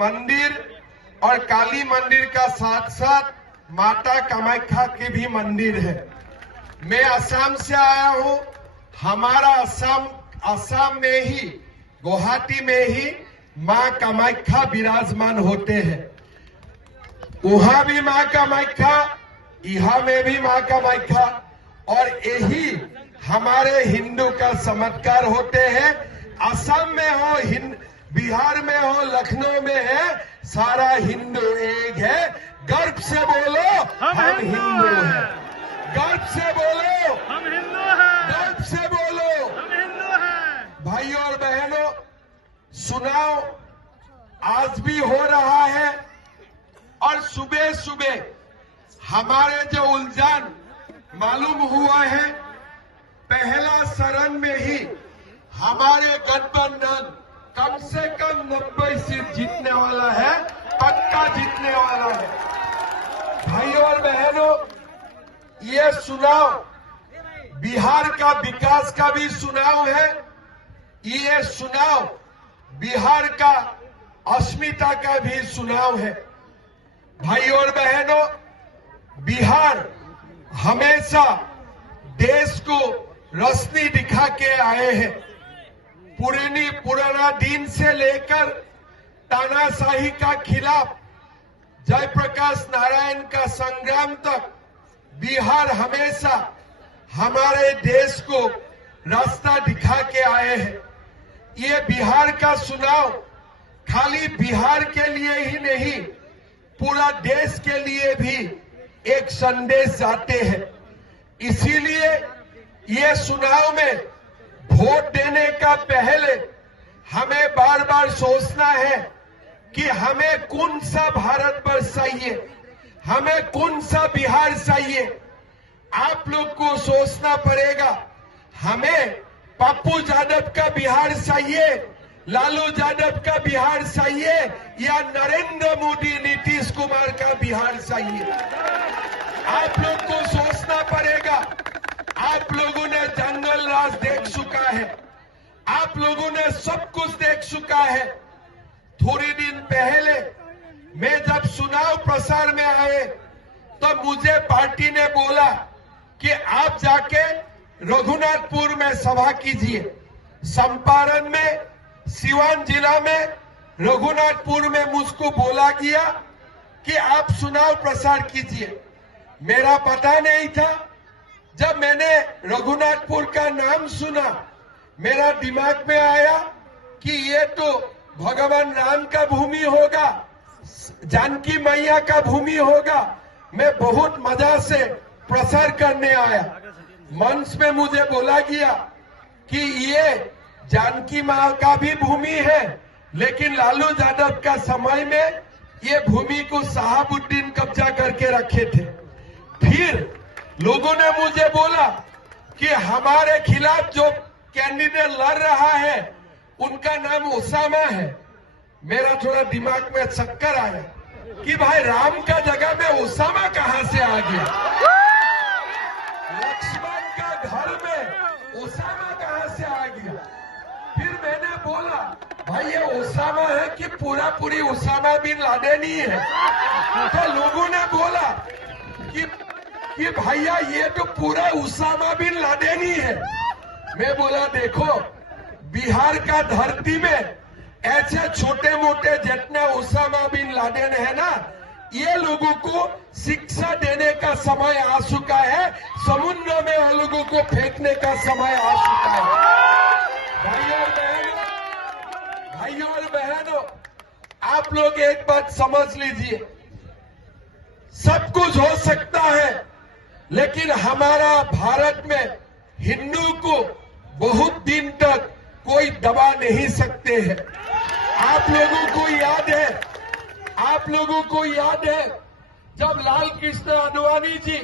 मंदिर और काली मंदिर का साथ साथ माता कामाख्या के भी मंदिर है। मैं असम से आया हूं। हमारा असम में ही, गुवाहाटी में ही मां कामाख्या विराजमान होते हैं। वहां भी मां कामाख्या, यहाँ में भी मां कामाख्या, और यही हमारे हिंदू का चमत्कार होते हैं। असम में हो, बिहार में हो, लखनऊ में है, सारा हिंदू एक है। गर्व से बोलो हम हिंदू हैं। गर्व से बोलो हम हिंदू हैं। गर्व से बोलो हम हिंदू हैं। भाइयों और बहनों, चुनाव आज भी हो रहा है और सुबह सुबह हमारे जो उलझन मालूम हुआ है, पहला चरण में ही हमारे गठबंधन कम से कम 90 सीट जीतने वाला है, पक्का जीतने वाला है। भाइयों और बहनों, ये चुनाव बिहार का विकास का भी चुनाव है। ये चुनाव बिहार का अस्मिता का भी चुनाव है। भाइयों और बहनों, बिहार हमेशा देश को रोशनी दिखा के आए हैं। पुराना दिन से लेकर तानाशाही का खिलाफ जयप्रकाश नारायण का संग्राम तक बिहार हमेशा हमारे देश को रास्ता दिखा के आए हैं। ये बिहार का चुनाव खाली बिहार के लिए ही नहीं, पूरा देश के लिए भी एक संदेश जाते हैं। इसीलिए ये चुनाव में वोट देने का पहले हमें बार बार सोचना है कि हमें कौन सा भारत वर्ष चाहिए, हमें कौन सा बिहार चाहिए। आप लोग को सोचना पड़ेगा, हमें पप्पू यादव का बिहार चाहिए, लालू यादव का बिहार चाहिए, या नरेंद्र मोदी नीतीश कुमार का बिहार चाहिए। आप लोग को सोचना पड़ेगा। आप लोगों ने जंगल राज देख चुका है, आप लोगों ने सब कुछ देख चुका है। थोड़ी दिन पहले मैं जब चुनाव प्रचार में आए तो मुझे पार्टी ने बोला कि आप जाके रघुनाथपुर में सभा कीजिए। चंपारण में, सिवान जिला में, रघुनाथपुर में मुझको बोला गया कि आप चुनाव प्रचार कीजिए। मेरा पता नहीं था। जब मैंने रघुनाथपुर का नाम सुना, मेरा दिमाग में आया कि ये तो भगवान राम का भूमि होगा, जानकी मैया का भूमि होगा। मैं बहुत मजा से प्रचार करने आया। मंच में मुझे बोला गया कि ये जानकी मां का भी भूमि है, लेकिन लालू यादव का समय में ये भूमि को शहाबुद्दीन कब्जा करके रखे थे। फिर लोगों ने मुझे बोला कि हमारे खिलाफ जो कैंडिडेट लड़ रहा है उनका नाम ओसामा है। मेरा थोड़ा दिमाग में चक्कर आया कि भाई राम का जगह में ओसामा कहां से आ गया, लक्ष्मण का घर में ओसामा कहां से आ गया। फिर मैंने बोला भाई ये ओसामा है कि पूरी ओसामा बिन लादेन ही है। तो लोगों ने बोला कि भैया ये तो पूरा ओसामा बिन लादेन ही है। मैं बोला देखो, बिहार का धरती में ऐसे छोटे मोटे जितना ओसामा बिन लादेन है ना, ये लोगों को शिक्षा देने का समय आ चुका है। समुद्र में वो लोगों को फेंकने का समय आ चुका है। भाइयों और बहनों, आप लोग एक बात समझ लीजिए, सब कुछ हो सकता है, लेकिन हमारा भारत में हिंदू को बहुत दिन तक कोई दबा नहीं सकते हैं। आप लोगों को याद है जब लाल कृष्ण आडवाणी जी